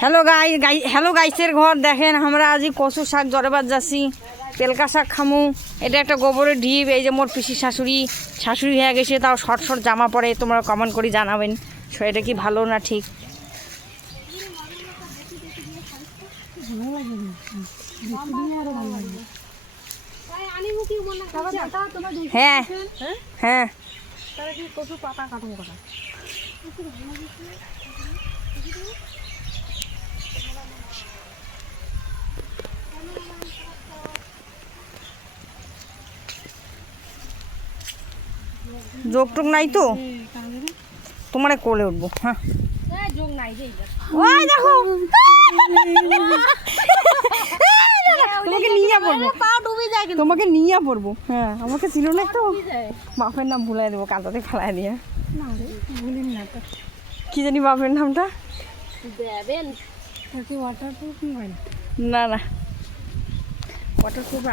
Hello গাইসের ঘর দেখেন, আমরা আজ কচু শাক জরেবার যাচ্ছি, তেলকা শাক খামু। এটা একটা গোবরের ঢিপ। এই যে মোর পিসি শাশুড়ি হয়ে গেছে, তাও শর্ট শর্ট জামা পরে। তোমরা কমেন্ট করে জানাবেন এটা কি ভালো না ঠিক। হ্যাঁ হ্যাঁ যোগ টোক নাই তো, তোমার কোলে উঠবো। হ্যাঁ ওই দেখো তোমাকে নিয়ে পড়বো, তোমাকে নিয়ে পড়বো। হ্যাঁ আমাকে ছিল না তো, বাপের নাম ভুলাই দেবো, কাদাতে ফেলাই দিয়ে। কি জানি বাপের নামটা, না না ওয়াটারপ্রুফ